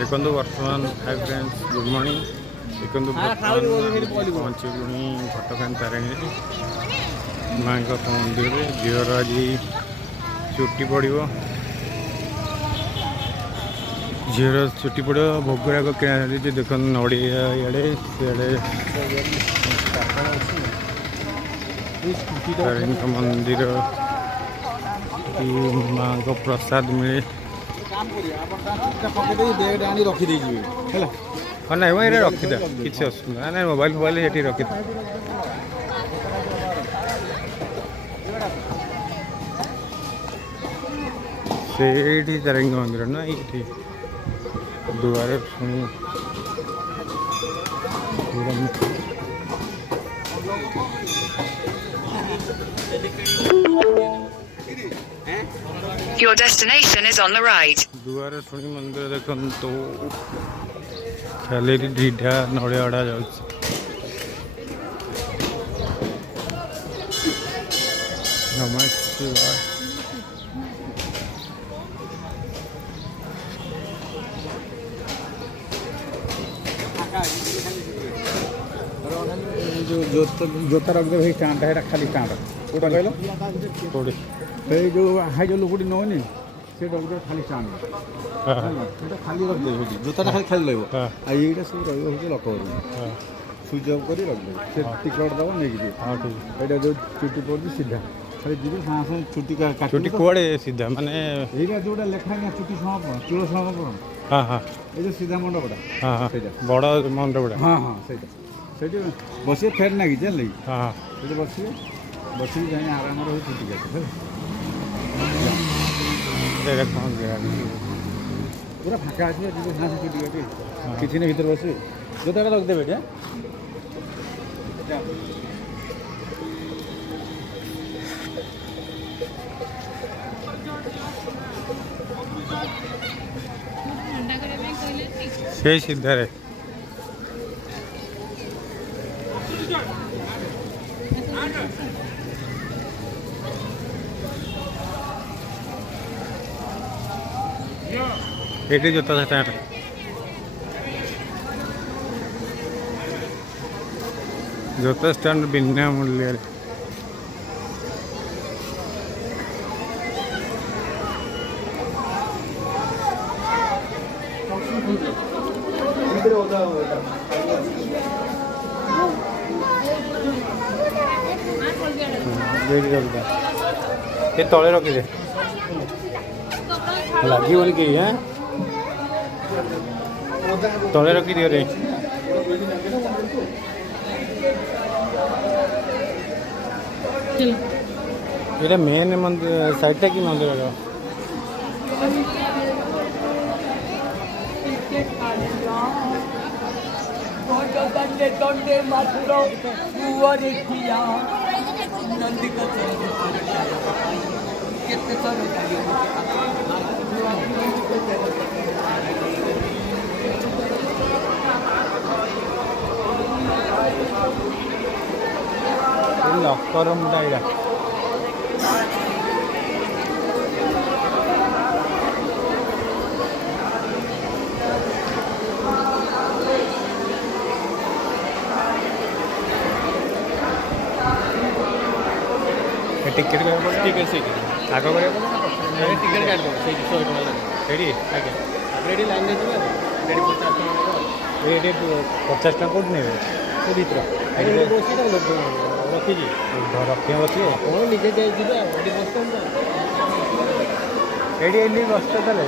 देखो बर्तमान hi friends good morning देखो पहुँचलुणी घटकान तारिणी माँ मंदिर झीवर आज छुट्टी पड़ो झीवर छुट्टी पड़ो भोगराग किଣା देख नड़िया इे सियाड़े तारिणी मंदिर माँ को प्रसाद मिले रखीदे हाँ ना ये रखीद किसी असुविधा ना मोबाइल फोबाइल ये रखी से तारिणी मंदिर ना ये दुआरे शुणी Your destination is on the right. दुआरे शुणी मंदिर देखो तो खाली दीटा नड़िया अड़ा जा नमः शिवाय जोता रख दे भाई स्टैंड है खाली स्टैंड कोटा कहलो थोड़ी जो हाई जो लुकुटी नौनी से रख दे खाली स्टैंड खाली रख दे जोता खाली खाली लइबो आ एटा सब रहइबो हो लक स्विच ऑफ करी रख दे से टिकट दबो नेकी दे हां ठीक एटा जो चुटी पड़ सीधा खाली जीरो सांस चुटी का चुटी कोड़े सीधा माने एटा जोटा लेखा है चुटी समाप चूल समाप हां हां ए जो सीधा मंडप बड़ा हां हां बड़ा मंडप बड़ा हां हां सेटा सेठी बसिए फेर ना कि जानले हां सेठी बसिए बसी जाए आराम रहो छुट्टी करते पूरा फाँका अच्छे जो हाँ छुट्टी करते किसी ने भीतर बस जो तक रख दे बेटे से सीधा रे ये जोता स्टैंड जोता स्टैंड बिना मूल्य ये तले रखी दे लगी बोल के है तले रखी दियो रे ये मेन मंदिर साइड की मंदिर है लकर मुंडा टिकेट टिकेट से आगे टिकेट काट दो 100 टका ଏଇଠି ଆଜ୍ଞା ରେଡ଼ି ଲାଇନ୍ରେ ଯିବେ ରେଡ଼ି 50 ଟଙ୍କା ନେବ ଏଇଠି 50 ଟଙ୍କା କେଉଁଠି ନେବେ ସେ ଭିତର ଏଇଠି ବସିଟା ରଖିଛି ରଖିବା ବସିବେ ଆପଣ ନିଜେ ଯିବେ ଆଉ ଏଠି ବସିଛନ୍ତି ଏଇଠି ଏମିତି ବସିଛ ତାହେଲେ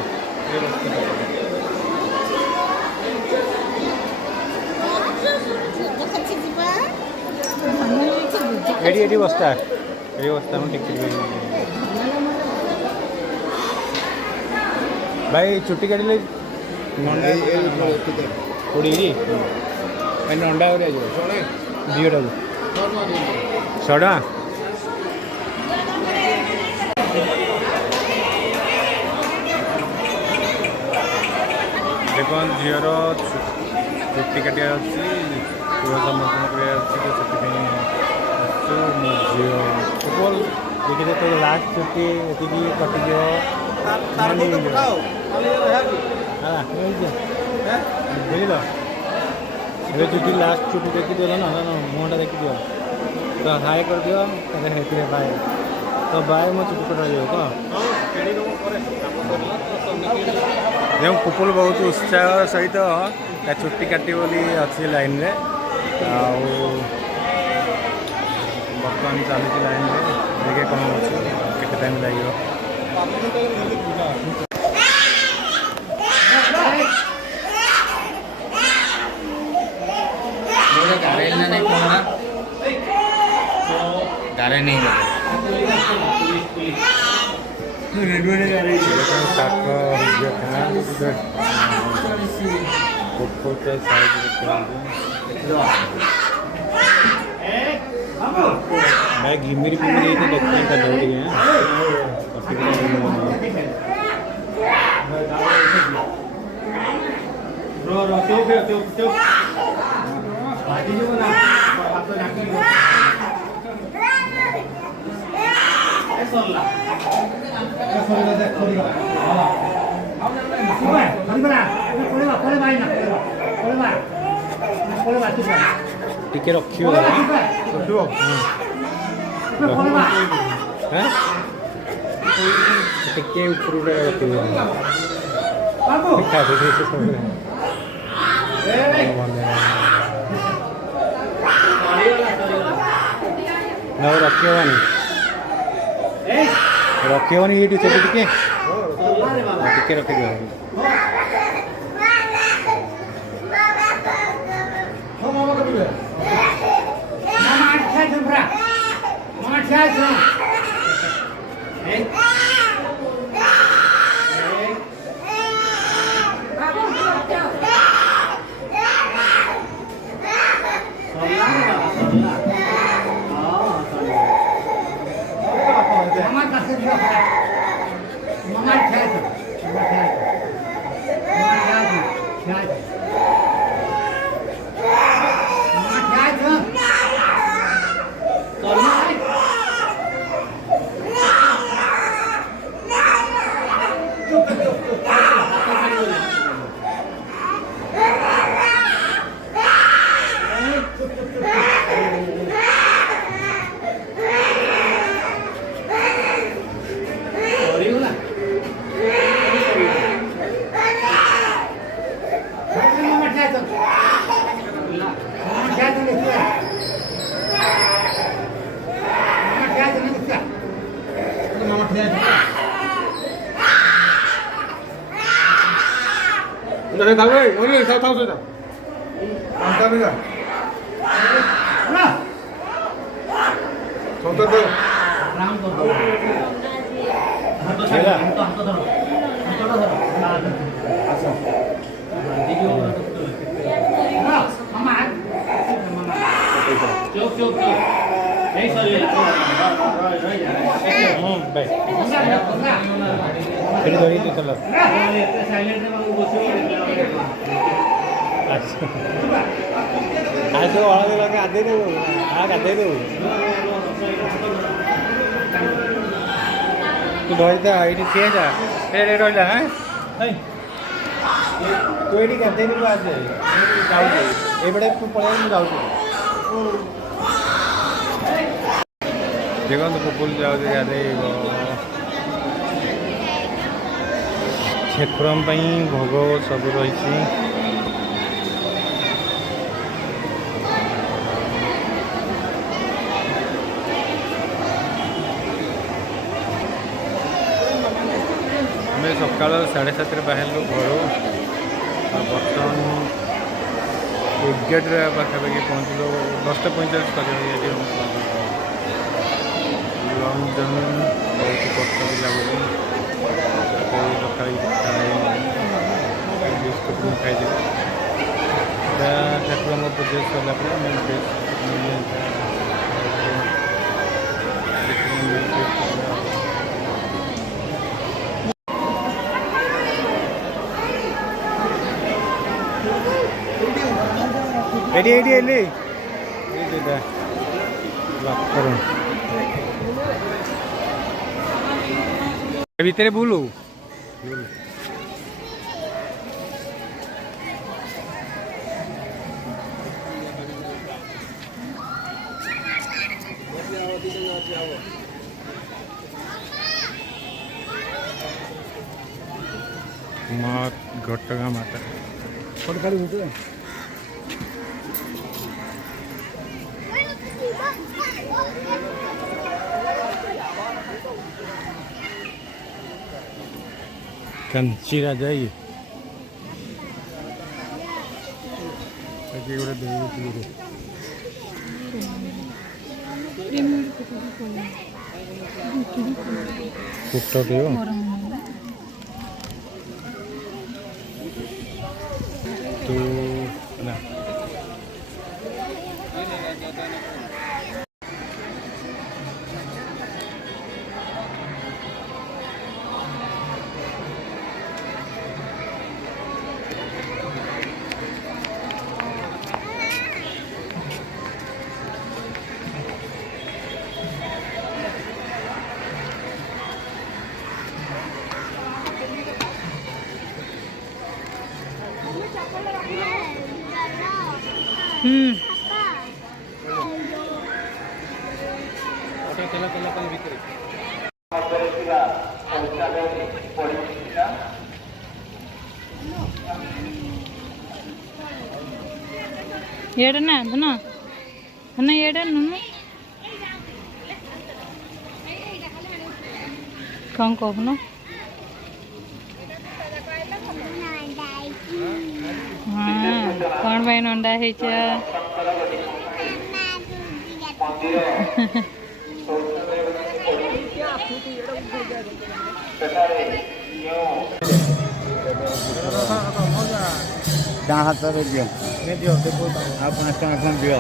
ଏଇଠି ଏଇଠି ବସ୍ତା ମୁଁ ଟିକେଟ୍ କରିବି ଭାଇ ଚୁଟି କାଟିଲେ ନଣ୍ଡା କୋଡ଼ିଏ ଭାଇ ନଣ୍ଡା କରି ଆସିବ ଦିଟା 100 ଟଙ୍କା ଦେଖନ୍ତୁ ଝିଅର ଚୁଟି କାଟିବାର ଅଛି ପୁଅ ସମର୍ପଣ କରିବାର ଅଛି ତ ସେଥିପାଇଁ ଆସିଛୁ ମୋ ଝିଅ କେବଳ ଦେଖିଲେ ତ ଲାଷ୍ଟ ଚୁଟି ଏତିକି କଟିଯିବ ବୁଝିଲ ଏବେ ଚୁଟି ଲାଷ୍ଟ ଚୁଟି ଦେଖିଦିଅ ନା ମୁହଁଟା ଦେଖିଦିଅ ତ ହାଏ କରିଦିଅ ତାହେଲେ ହେଇଥିବେ ବାଏ ତ ବାଏ ମୋ ଚୁଟି କଟାଯିବ ତ ଯେଉଁ କୁପୁଲ ବହୁତ ଉତ୍ସାହ ସହିତ ତା ଚୁଟି କାଟିବ ବୋଲି ଅଛି ଲାଇନ୍ରେ ଆଉ ବର୍ତ୍ତମାନ ଚାଲିଛି ଲାଇନ୍ରେ ଦେଖେ କ'ଣ ଅଛି କେତେ ଟାଇମ୍ ଲାଗିବ गारे नहीं मैं घिमिर घिमिर तो देखते हैं दौड़ी हैं ଟିକେ ରଖିବ ଟିକେ ଉପରଟା ରଖିବ ରଖିବନି ରଖିବନି ଏଇଠି ସେଠି ଟିକେ ଟିକେ ରଖିଦିଅ Udah tahu nih, ini saya tahu sudah. Mantap enggak? Contoh tuh. Ram tuh. Hantu saya, hantu terus. Hantu terus. Asal. Video betul. Nah, mama. Cuk cuk cuk. Hey sorry. baik. Ini dari itu telah. Silent में वो आज वाला लगे आधे दो आधे दो तू धरता ये किए जा रे रहिला हैं तू ये गाधे नहीं आज जाऊ ए बड़े तू पळे मैं जाऊ देखो तो पुल जाऊ गाधे ଠାକୁରଙ୍କ ପାଇଁ ଭୋଗ ସବୁ ରହିଛି। ଆମେ ସକାଳ 7:30 ବାହାରିଲୁ ଘରୁ। ବର୍ତ୍ତମାନ ଏଗାରଟା ପାଖାପାଖି ପହଞ୍ଚିଲୁ। 10:45 ପାଖାପାଖି ଏଠି ଲଙ୍ଗ ଜର୍ଣ୍ଣି ବହୁତ କଷ୍ଟ ବି ଲାଗୁଛି। ସକାଳେ ବିସ୍କୁଟ ମୁଁ ଖାଇଥିଲି। ଠାକୁରଙ୍କ ପୂଜା ସରିଲା ପରେ ଆମେ ଏଠି ଏଠି ଭିତରେ ବୁଲୁ घटगाँ माता कंची राजा ये तो ना ఏడన్నా అదనా అన్న ఏడన్నా कौन कहन हाँ कौन भाई अंडा है हाथ में दियो आप 5 टका दियो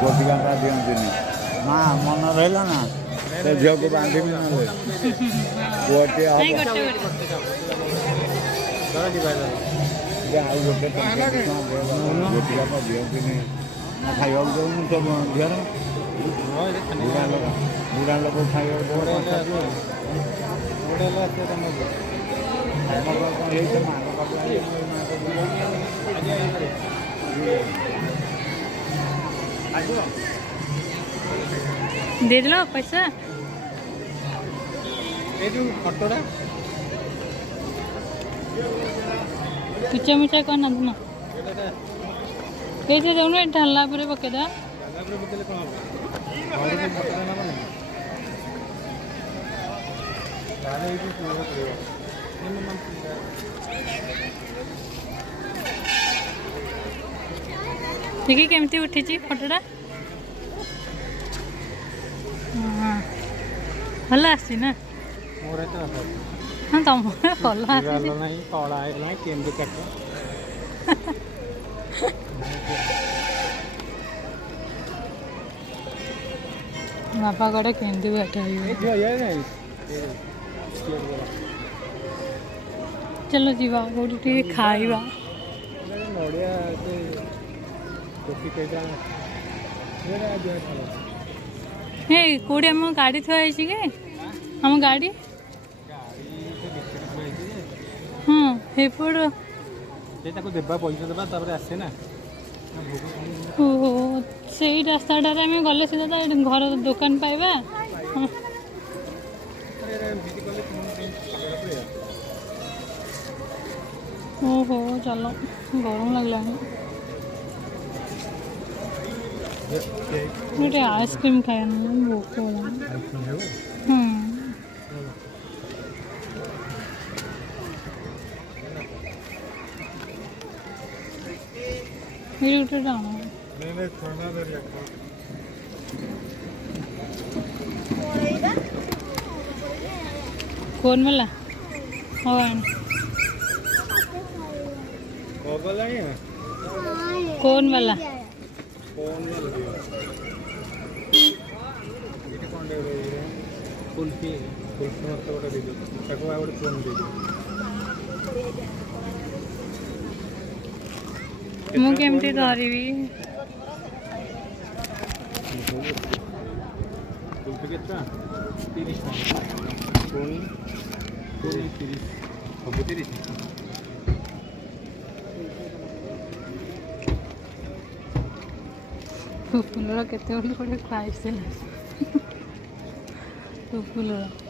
गोटी का दिखती माँ मन रहा ना तो झील को बांधी ना गोटे गोटे गोटी का दिखती खाइबा दौन सब झील बुढ़ा लोग खाइबा दे दिल पैसा तुचा मुचा कौन ना कैसे दौन ढाला पर पकेदा देखिए केमती उठी फोटोटा भल आसी ना हाँ तुम भल बापा कड़े केंदी बैठा चलो जीवा कौटी खाइबा हे कौटी आम गाड़ी थुआई कि आम गाड़ी हाँ हेपड़ आसे ना ओहो से रास्ता गले सीधा घर दुकान पाइबा ଓହୋ ଚାଲ ଗରମ ଲାଗିଲାଣି ଗୋଟେ ଆଇସ୍କ୍ରିମ୍ ଖାଇବା ଭୋକ ହେଲାଣି ये उठे जाना नहीं थोड़ा देर कौन वाला कौन वाला है कौन वाला कुल्फी कुल्फी मत गोटे दे ताको आ गोटे फोन दे ମୁଁ କେମିତି ଧରିବି कुल्फी केता 30 कोनी कोनी 30 सब 30 ଫୁଲର କେତେ ଗୋଟେ ଗୋଟେ ଖାଇଥିଲା ଫୁଲର